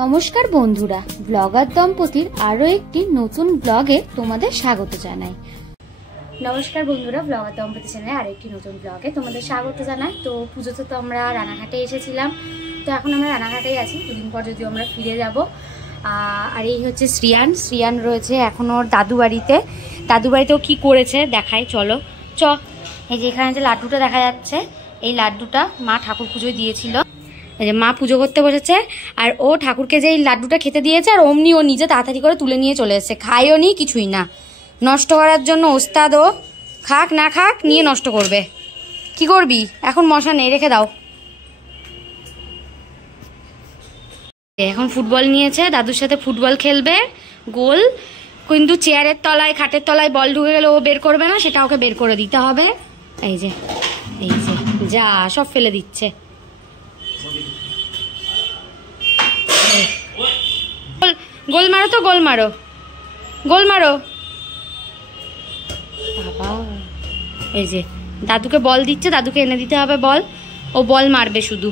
নমস্কার বন্ধুরা, ব্লগার দম্পতির আরো একটি নতুন ব্লগে তোমাদের স্বাগত জানাই। নমস্কার বন্ধুরা, ব্লগার দম্পতি চ্যানেলে আরেকটি নতুন ব্লগে তোমাদের স্বাগত জানাই। তো পুজোতে তো আমরা রানাঘাটে এসেছিলাম, তো এখন আমরা রানাঘাটেই আছি। দুদিন পর যদিও আমরা ফিরে যাব। আর এই হচ্ছে শ্রিয়ান রয়েছে এখন ওর দাদু বাড়িতে। দাদু বাড়িতেও কি করেছে দেখাই, চলো। এই যে এখানে যে লাড্ডুটা দেখা যাচ্ছে, এই লাড্ডুটা মা ঠাকুর পুজোয় দিয়েছিল। এই যে মা পুজো করতে বসেছে, আর ও ঠাকুরকে যে এই লাড্ডুটা খেতে দিয়েছে, আর অমনি ও নিজে তাড়াতাড়ি করে তুলে নিয়ে চলে এসেছে। খায়ও নি, কিছুই না, নষ্ট করার জন্য ওস্তাদ ও। খাক না খাক নিয়ে নষ্ট করবে, কি করবি এখন? মশা নেই, রেখে দাও। এখন ফুটবল নিয়েছে, দাদুর সাথে ফুটবল খেলবে। গোল, কিন্তু চেয়ারের তলায় খাটের তলায় বল ঢুকে গেলে ও বের করবে না, সেটা ওকে বের করে দিতে হবে। এই যে যা সব ফেলে দিচ্ছে। গোল মারো তো, গোল মারো বাবা। এই যে দাদুকে বল দিচ্ছে, দাদুকে এনে দিতে হবে বল। ও বল মারবে শুধু।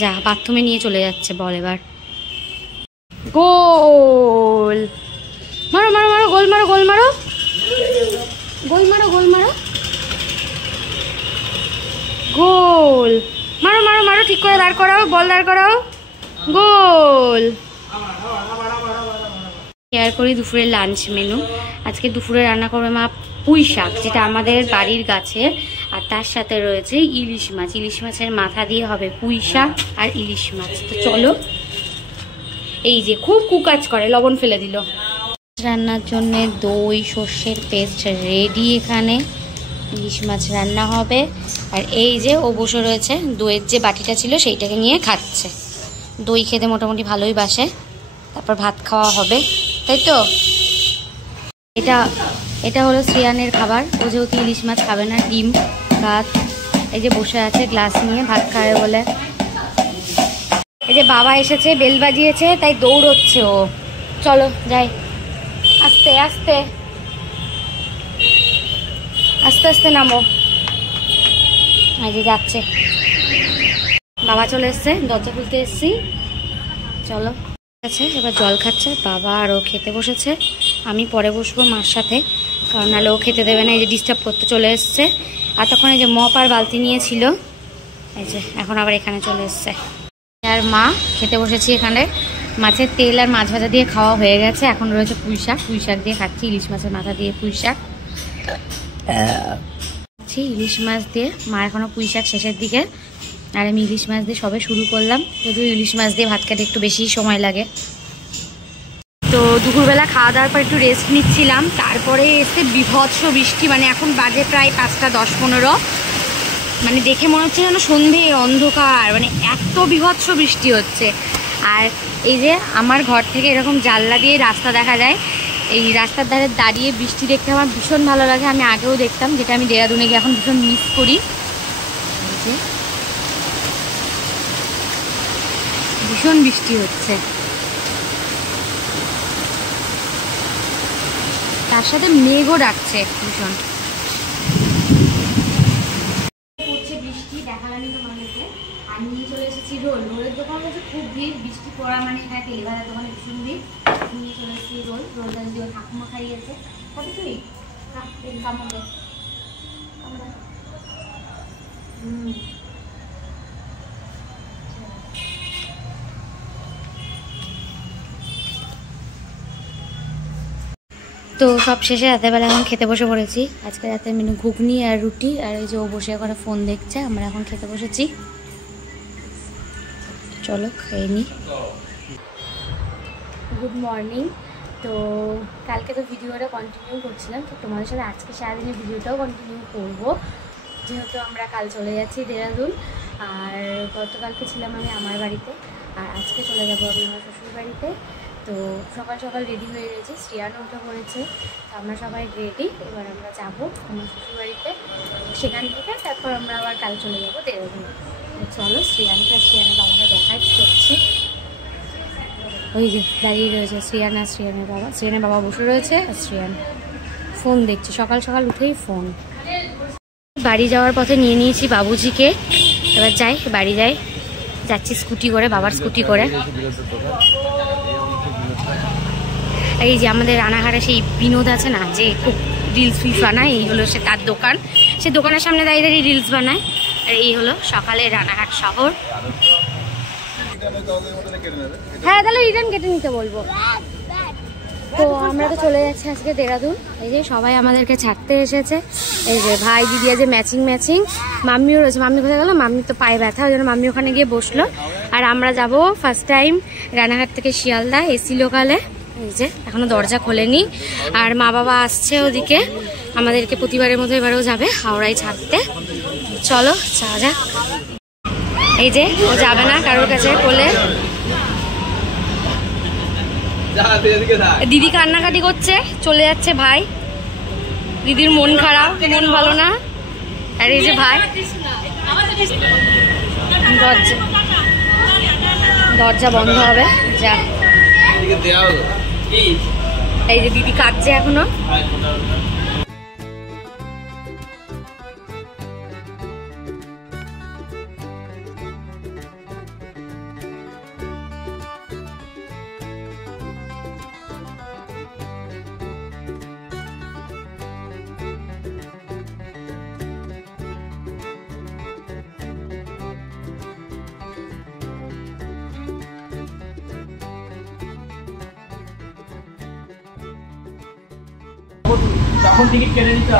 যা বাথরুমে নিয়ে চলে যাচ্ছে বল। এবার গোল মারো, গোল মারো গোল মারো, ঠিক করে দাঁড় করাও, বল দাঁড় করাও, গোল। শেয়ার করি দুপুরের লাঞ্চ মেনু। আজকে দুপুরে রান্না করবে মা পুঁই শাক, যেটা আমাদের বাড়ির গাছের, আর তার সাথে রয়েছে ইলিশ মাছ। ইলিশ মাছের মাথা দিয়ে হবে পুঁই শাক আর ইলিশ মাছ। তো চলো। এই যে খুব কুকাজ করে, লবণ ফেলে দিল। রান্নার জন্য দই সর্ষের পেস্ট রেডি। এখানে ইলিশ মাছ রান্না হবে। আর এই যে ও বসে রয়েছে, দইয়ের যে বাটিটা ছিল সেইটাকে নিয়ে খাচ্ছে। দই খেতে মোটামুটি ভালোই বাসে। তারপর ভাত খাওয়া হবে, তাই তো? এটা হলো শ্রিয়ানের খাবার। ও যেহেতু ইলিশ মাছ খাবে না, ডিম ভাত। এই যে বসে আছে গ্লাস নিয়ে ভাত খাবে বলে। এই যে বাবা এসেছে, বেল বাজিয়েছে, তাই দৌড়চ্ছে ও। চলো যাই, আস্তে আস্তে নামো। এই যে যাচ্ছে, বাবা চলে এসছে, দরজা খুলতে এসছি। চলো এবার জল খাচ্ছে বাবা, আর ও খেতে বসেছে। আমি পরে বসবো মার সাথে, কারণ নাহলে ও খেতে দেবে না। এই যে ডিস্টার্ব করতে চলে এসছে। আর তখন এই যে মপ আর বালতি নিয়েছিল, এই যে এখন আবার এখানে চলে এসছে। আর মা খেতে বসেছি এখানে। মাছের তেল আর মাছ ভাজা দিয়ে খাওয়া হয়ে গেছে। এখন রয়েছে পুঁই শাক দিয়ে খাচ্ছি। ইলিশ মাছের মাথা দিয়ে পুঁই শাক, ইলিশ মাছ দিয়ে। মা এখনো পুঁই শাক শেষের দিকে, আর আমি ইলিশ মাছ দিয়ে সবে শুরু করলাম। যদিও ইলিশ মাছ দিয়ে ভাত খেতে একটু বেশি সময় লাগে। তো দুপুরবেলা খাওয়া দাওয়ার পর একটু রেস্ট নিচ্ছিলাম। তারপরে এসে বিভৎস বৃষ্টি, মানে এখন বাজে প্রায় 5টা 10-15। মানে দেখে মনে হচ্ছে যেন সন্ধে অন্ধকার, মানে এত বিভৎস বৃষ্টি হচ্ছে। আর এই যে আমার ঘর থেকে এরকম জানলা দিয়ে রাস্তা দেখা যায়। এই রাস্তার ধারে দাঁড়িয়ে বৃষ্টি দেখতে আমার ভীষণ ভালো লাগে। আমি আগেও দেখতাম, যেটা আমি দেরাদুনে গিয়ে এখন ভীষণ মিস করি। ভীষণ বৃষ্টি হচ্ছে, তার সাথে মেঘও ডাকছে ভীষণ। বৃষ্টি দেখালাম তোমাদেরকে। আর নিয়ে চলে এসেছি রোলের দোকান হচ্ছে খুব ভিড়। বৃষ্টি পড়া মানে এখানে তেল ভাজার দোকানে ভীষণ ভিড়। নিয়ে চলে এসেছি রোলটা যদিও ঠাকুমা খাইয়েছে। কত তুই কামড়ে তো সব শেষে রাতেরবেলা এখন খেতে বসে পড়েছি। আজকে রাতে মেনু ঘুগনি আর রুটি। আর এই যে ও বসে করে ফোন দেখছে। আমরা এখন খেতে বসেছি, চলো খেয়ে নিই। Good morning. তো কালকে তো ভিডিওটা কন্টিনিউ করছিলাম, তো তোমাদের সাথে আজকে সারাদিনের ভিডিওটাও কন্টিনিউ করবো, যেহেতু আমরা কাল চলে যাচ্ছি দেরাদুন। আর গতকালকে ছিলাম আমি আমার বাড়িতে, আর আজকে চলে যাবো আমি আমার শ্বশুর বাড়িতে। তো সকাল সকাল রেডি হয়ে রয়েছে, শ্রিয়ানও উঠে পড়েছে। তো আমরা সবাই রেডি, এবার আমরা যাবো আমার শ্বশুর বাড়িতে। সেখান থেকে তারপর আমরা আবার কাল চলে যাবো দেরাদুন। চলো শ্রিয়ানের বাবাকে দেখাই করছে। ওই যে দাঁড়িয়ে রয়েছে শ্রিয়ানের বাবা। শ্রিয়ানের বাবা বসে রয়েছে, আর শ্রিয়ান ফোন দেখছে। সকাল সকাল উঠেই ফোন। বাড়ি যাওয়ার পথে নিয়ে নিয়েছি বাবুজিকে। এবার যাই, বাড়ি যাই। যাচ্ছি স্কুটি করে, বাবার স্কুটি করে। এই যে আমাদের রানাঘাটে সেই বিনোদ আছে না, যে খুব রিলস ফিলস বানায়, এই হলো সে তার দোকান। সে দোকানের সামনে দাঁড়িয়ে দাঁড়িয়ে রিলস বানায়। আর এই হলো সকালে রানাঘাট শহর। হ্যাঁ, তাহলে রিটার্ন কেটে নিতে বলবো। তো আমরা তো চলে যাচ্ছি আজকে দেরাদুন। এই যে সবাই আমাদেরকে ছাড়তে এসেছে। এই যে ভাই দিদি আছে ম্যাচিং ম্যাচিং। মাম্মিও রয়েছে। মাম্মি কোথায় গেল? মাম্মি তো পায়ে ব্যথা, ওই জন্য মাম্মি ওখানে গিয়ে বসলো। আর আমরা যাব ফার্স্ট টাইম রানাঘাট থেকে শিয়ালদা এসি লোকালে। এই যে এখনো দরজা খোলেনি। আর মা বাবা আসছে ওদিকে, আমাদেরকে প্রতিবারের মতো এবারেও যাবে হাওড়ায় ছাড়তে। চলো যাওয়া যাক। এই যে ও যাবে না কারোর কাছে কোলে। দিদি কান্নাকাটি করছে, চলে যাচ্ছে ভাই। দিদির মন খারাপ, মন ভালো না। আর এই যে ভাই, দরজা বন্ধ হবে। যা, এই যে দিদি কাঁদছে এখনো।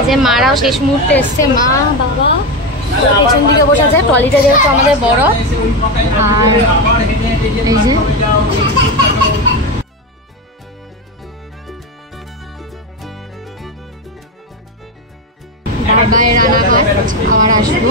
যে মারাও শেষ মুহূর্তে এসছে, মা বাবা পেছন দিকে বসে আছে। ট্রলিটা যেহেতু আমাদের বড়। আর এই যে বাবাই রানাঘাট আবার আসবো।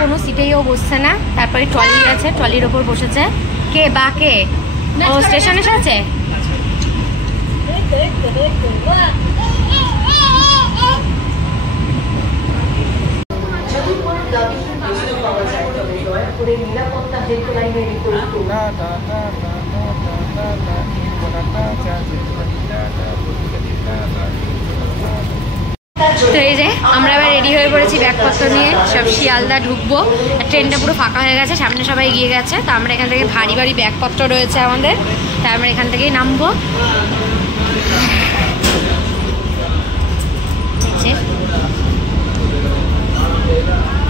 কোনো সিটেও বসছে না। তারপরে ট্রলি আছে, ট্রলির ওপর বসেছে। কে বা কে? ও স্টেশন এসেছে। তো এই যে আমরা এবার রেডি হয়ে পড়েছি ব্যাগপত্র নিয়ে, সব শিয়ালদা ঢুকবো। ট্রেনটা পুরো ফাঁকা হয়ে গেছে, সামনে সবাই এগিয়ে গেছে। তো আমরা এখান থেকে ভারী ভারী ব্যাগপত্র রয়েছে আমাদের, তাই আমরা এখান থেকেই নামবো।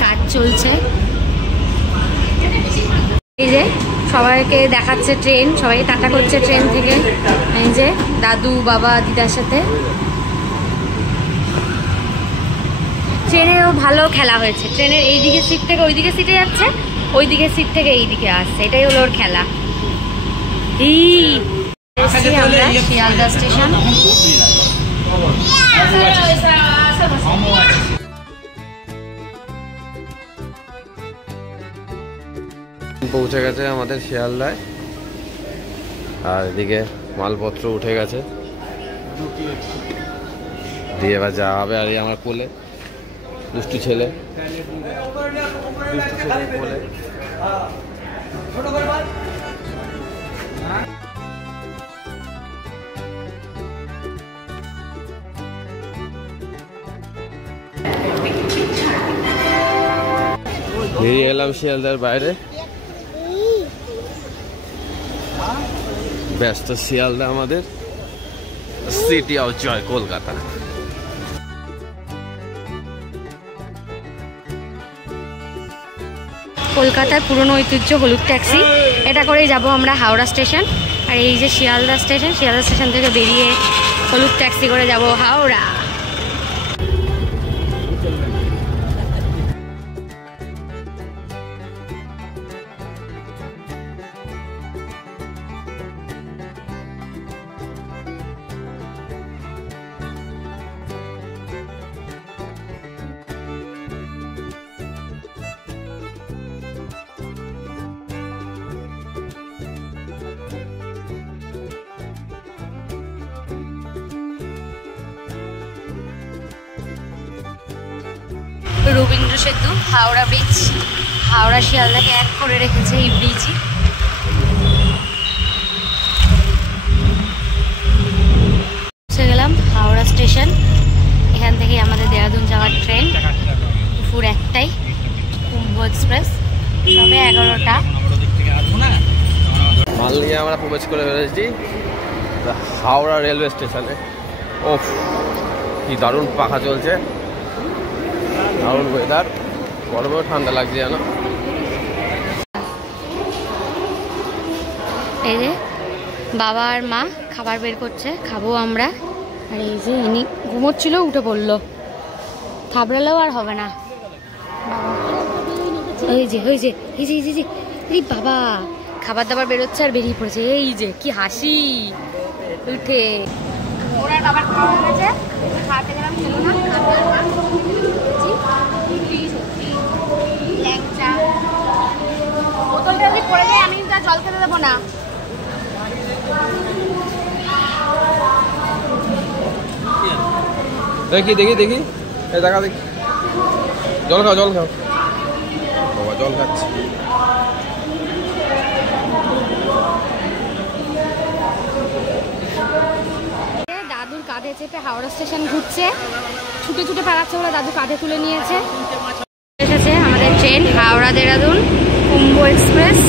কাজ চলছে। এই যে সবাইকে দেখাচ্ছে ট্রেন, সবাই টাটা করছে ট্রেন থেকে। এই যে দাদু বাবা দিদার সাথে। ট্রেনেও ভালো খেলা হয়েছে। ট্রেনের এই দিকের সিট থেকে ওই দিকে সিটে যাচ্ছে, ওই দিকের সিট থেকে এই দিকে আসছে। এটাই হলো ওর খেলা। আমরা শিয়ালদা স্টেশন। পৌঁছে গেছে আমাদের শিয়ালদায়। আর এদিকে মালপত্র উঠে গেছে, দিয়ে এবার যাওয়া হবে। আর এই আমার কোলে দুষ্টু ছেলে, কোলে। বেরিয়ে গেলাম শিয়ালদার বাইরে। ব্যস্ত শিয়ালদা আমাদের, সিটি অফ জয় কলকাতা। কলকাতার পুরনো ঐতিহ্য হলুদ ট্যাক্সি, এটা করেই যাব আমরা হাওড়া স্টেশন। আর এই যে শিয়ালদা স্টেশন, শিয়ালদা স্টেশন থেকে বেরিয়ে হলুদ ট্যাক্সি করে যাব হাওড়া। রবীন্দ্র সেতু, হাওড়া ব্রিজ, হাওড়া শিয়ালদাকে এক করে রেখেছে এই ব্রিজই। পৌঁছে গেলাম হাওড়া স্টেশন। এখান থেকে আমাদের দেহরাদুন যাওয়ার ট্রেন দুপুর 1টায়, কুম্ভ এক্সপ্রেস, তবে 11টা। মাল নিয়ে আমরা প্রবেশ করে ফেলেছি হাওড়া রেলওয়ে স্টেশনে। ওফ, কি দারুণ পাখা চলছে, দারুণ ওয়েদার, গরমেও ঠান্ডা লাগছে যেন। এই যে বাবা আর মা খাবার বের করছে, খাবো আমরা। আর এই যে ইনি ঘুমোচ্ছিল, উঠে পড়লো, থাবড়ালেও আর হবে না। এই যে এই যে এই যে এই যে এই বাবা খাবার দাবার বেরোচ্ছে আর বেরিয়ে পড়েছে। এই যে কি হাসি উঠে। ওরা খাবার খাওয়া হয়ে গেছে, খাওয়াতে গেলাম, চলো না বোতলটা যদি পড়ে যায় আমি কিন্তু আর জল খেতে দেবো না। দেখি দেখি দেখি, এই দেখা দেখি, জল খাও জল খাও, বাবা জল খাচ্ছি। দাদুর কাঁধে চেপে হাওড়া স্টেশন ঘুরছে, ছুটে ছুটে পালাচ্ছে বলে দাদু কাঁধে তুলে নিয়েছে। এসেছে আমাদের ট্রেন হাওড়া দেহরাদুন কুম্ভ এক্সপ্রেস।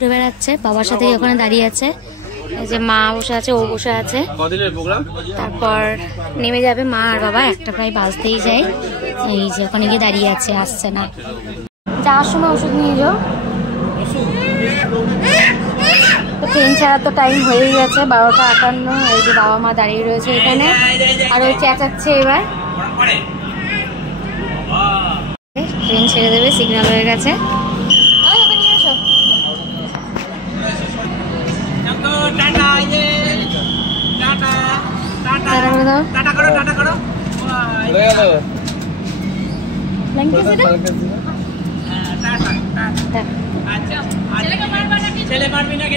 ঘুরে বেড়াচ্ছে, বাবার সাথে ওখানে দাঁড়িয়ে আছে। এই যে মা বসে আছে, ও বসে আছে। তারপর নেমে যাবে মা আর বাবা, একটা প্রায় বাজতেই যায়। এই যে ওখানে গিয়ে দাঁড়িয়ে আছে, আসছে না। যাওয়ার সময় ওষুধ নিয়ে যাও। ট্রেন ছাড়ার তো টাইম হয়েই গেছে, 12টা 58। এই যে বাবা মা দাঁড়িয়ে রয়েছে এখানে, আর ওই চেঁচাচ্ছে এবার। ট্রেন ছেড়ে দেবে, সিগন্যাল হয়ে গেছে।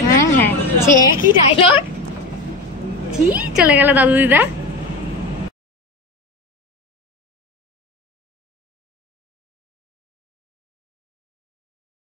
হ্যাঁ হ্যাঁ, সে একই ডায়লগ। ঠিক চলে গেল দাদু দিদা।